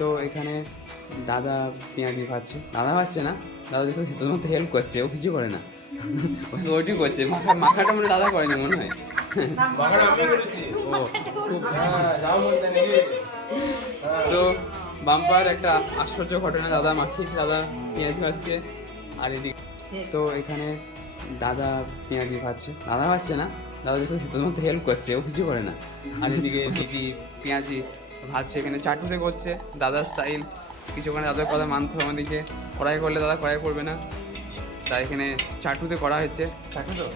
তো এখানে দাদা পেঁয়াজি খাচ্ছে, দাদা খাচ্ছে না, দাদা সেসব মধ্যে হেল্প করছে, ও কিছু করে না, ও শুধু ওইটি করছে, মাখাটা মানে দাদা করেনি মনে হয়। ও খুব তো বাম্পার একটা আশ্চর্য ঘটনা, দাদা মাখিয়েছে, দাদা পেঁয়াজি খাচ্ছে, আর এদিকে তো এখানে দাদা পেঁয়াজি খাচ্ছে, দাদা খাচ্ছে না, দাদা সেসব মধ্যে হেল্প করছে, ও কিছু করে না, আর এদিকে দিদি পেঁয়াজি ভাজছে, এখানে চাটুতে করছে দাদা স্টাইল, কিছুক্ষণে দাদার কথা মানতে হবে আমাদেরকে, কড়াই করলে দাদা কড়াই করবে না, তাই এখানে চাটুতে করা হচ্ছে, চাটু তো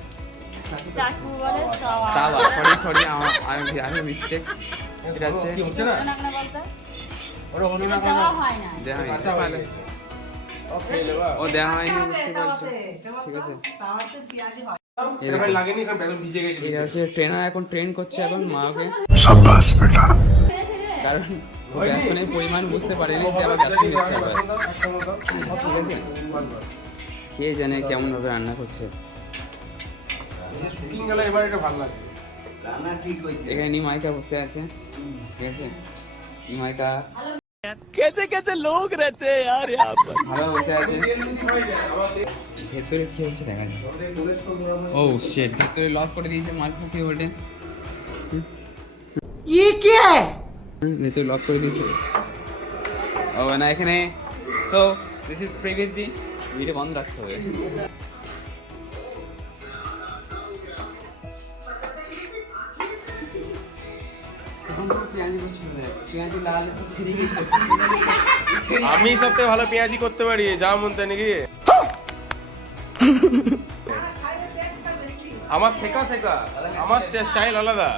তাওয়া, সরি আমি মিস্টেক, এটা হচ্ছে ও দেওয়া হয়নি, বুঝতে পারছো, ঠিক আছে। এটা হচ্ছে ট্রেনার এখন ট্রেন করছে এখন মাকে, কারণ বেসনের পরিমাণ বুঝতে পারেনি, আবার বেসন দিচ্ছে আবার, ঠিক আছে। কে জানে কেমন ভাবে রান্না করছে। এখানে নিমাইকা বসে আছে, ঠিক আছে, নিমাইকা कैसे कैसे लोग रहते हैं यार यहाँ पर, ভালো বসে আছে। ভেতরে কি হচ্ছে দেখা যায়, ও শিট, ভেতরে লক করে দিয়েছে মালপা কি বলে, ये क्या है, ভেতরে লক করে দিয়েছে। ও না এখানে, so this is previously, video বন্ধ রাখতে হবে। আমি সবথেকে ভালো পেঁয়াজি করতে পারি, যা মন তাই নাকি। আমার শেখা আমার স্টাইল আলাদা।